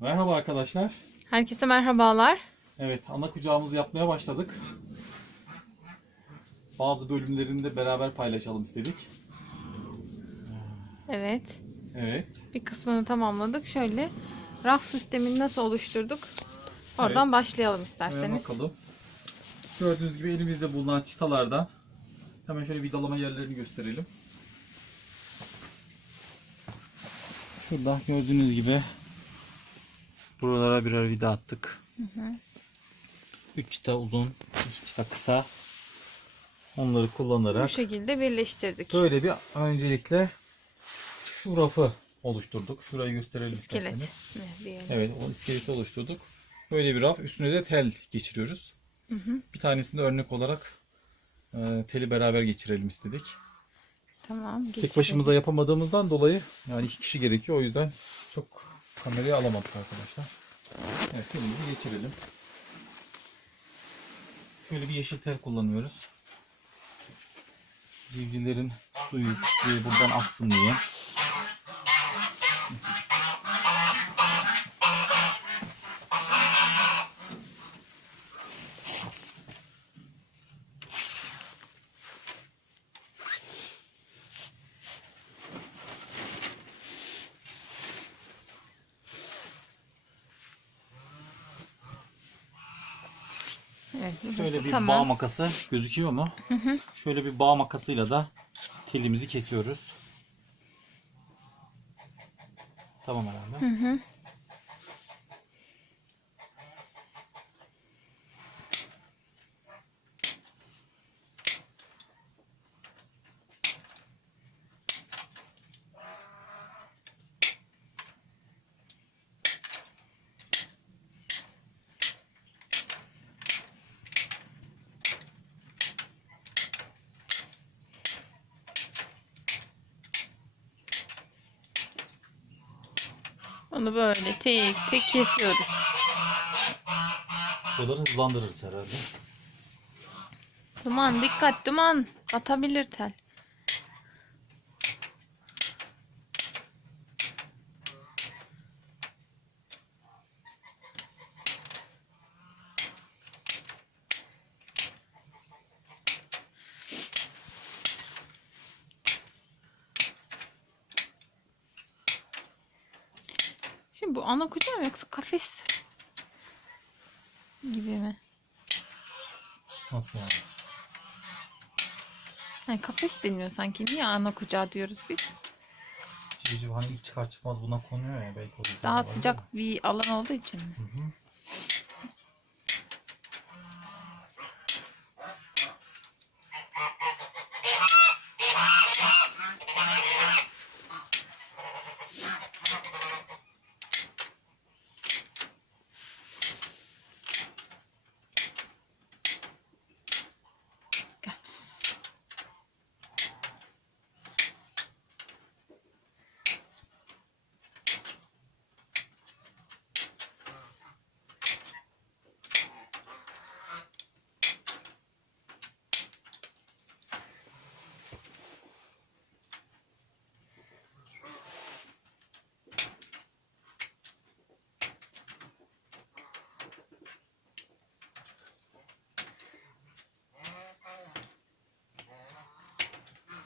Merhaba arkadaşlar. Herkese merhabalar. Evet, ana kucağımızı yapmaya başladık. Bazı bölümlerini de beraber paylaşalım istedik. Evet. Evet. Bir kısmını tamamladık. Şöyle raf sistemini nasıl oluşturduk? Oradan başlayalım Hemen isterseniz. bakalım. Gördüğünüz gibi elimizde bulunan çıtalardan hemen şöyle vidalama yerlerini gösterelim. Şurada gördüğünüz gibi buralara birer vida attık. 3 çıta uzun, 2 çıta kısa. Onları Bu kullanarak şekilde birleştirdik. Böyle bir öncelikle şu rafı oluşturduk. Şurayı gösterelim İskelet. isterseniz. mi diyelim. Evet o iskeleti oluşturduk. Böyle bir raf. Üstüne de tel geçiriyoruz. Hı hı. Bir tanesini de örnek olarak e, teli beraber geçirelim istedik. Tamam. Tek geçelim. başımıza yapamadığımızdan dolayı yani iki kişi gerekiyor. O yüzden çok kamerayı alamadık arkadaşlar. Evet telimizi geçirelim. Şöyle bir yeşil tel kullanıyoruz. Civcivlerin suyu pisliği buradan aksın diye. Evet, Şöyle bir tamam. bağ makası gözüküyor mu? Şöyle bir bağ makasıyla da telimizi kesiyoruz. Tamam herhalde. Hı hı. Onu böyle tek tek kesiyoruz. Buraları hızlandırırız herhalde. Duman dikkat duman. Atabilir tel. Bu ana kucağı mı yoksa kafes gibi mi? Nasıl yani? Yani kafes deniyor sanki. Niye ana kucağı diyoruz biz? Civciv hani ilk çıkar çıkmaz buna konuyor ya belki o yüzden Daha olabilir sıcak bir alan olduğu için mi? Hı hı.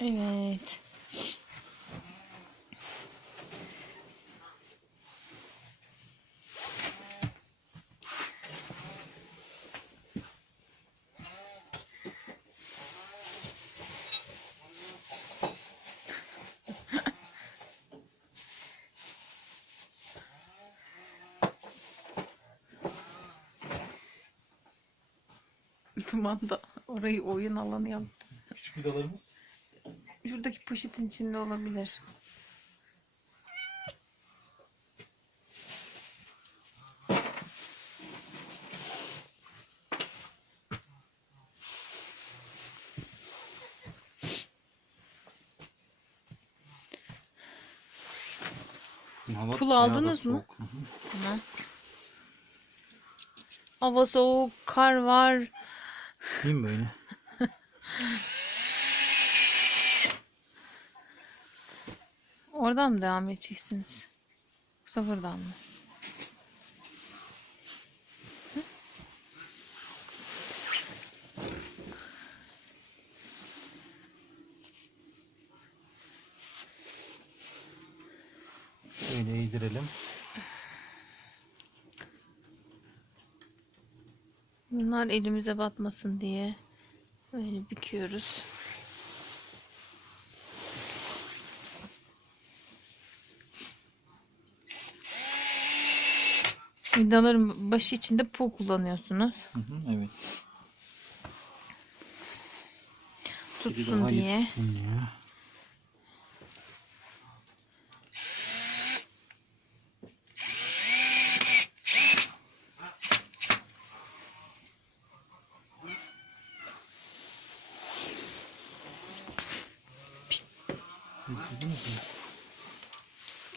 Evet. Duman da orayı oyun alanı yap. Küçük vidalarımız Şuradaki poşetin içinde olabilir. hava Pul aldınız mı? soğuk. Tamam. Hava soğuk, kar var. Değil mi böyle? Oradan mı devam edeceksiniz? Yoksa buradan mı? Hı? Şöyle eğdirelim. Bunlar elimize batmasın diye böyle büküyoruz. Vidaların başı içinde pul kullanıyorsunuz. Hı hı, evet. Tutsun diye.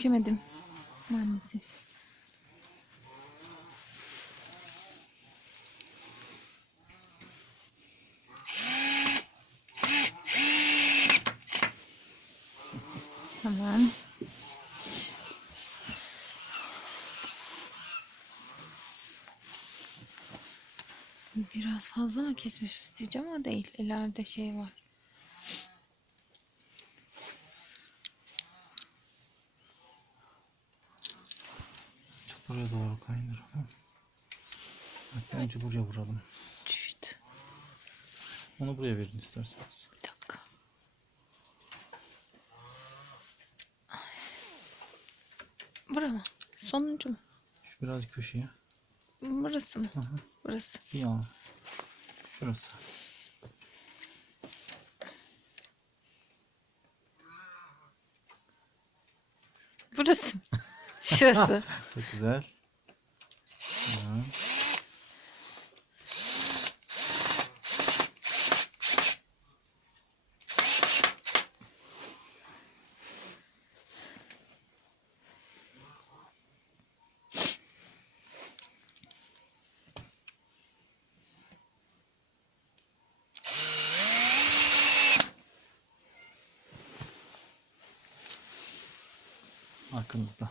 Tutsun. Maalesef. Tamam. Biraz fazla mı kesmiş isteyeceğim ama değil. İleride şey var. Çok buraya doğru kaydıralım. Hatta önce buraya vuralım. Onu buraya verin isterseniz. Bir dakika. Bura mı? Sonuncu mu? Şu biraz köşeye. Burası mı? Hı hı. Burası. An. Şurası. Burası? Şurası. Çok güzel. Tamam. Arkanızda.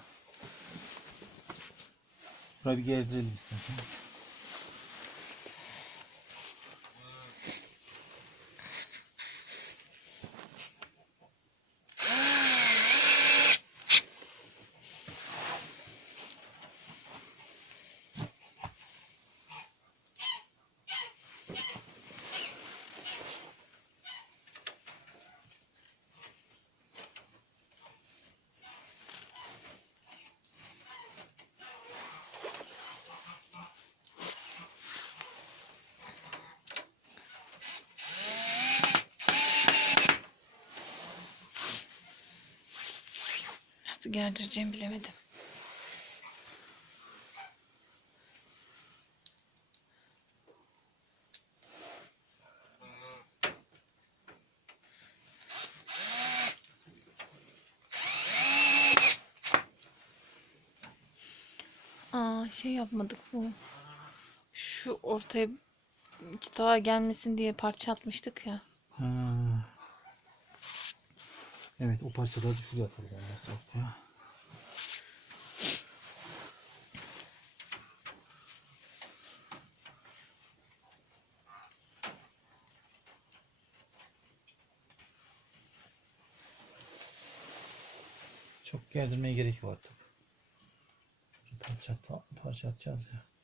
Burayı bir gezdirelim isterseniz. Nasıl gerdireceğimi bilemedim. Aa şey yapmadık bu. Şu ortaya daha gelmesin diye parça atmıştık ya. Ha. Evet o parçaları şuraya atalım olmazsa ortaya. Çok gerdirmeye gerek yok artık. Parça, parça atacağız ya.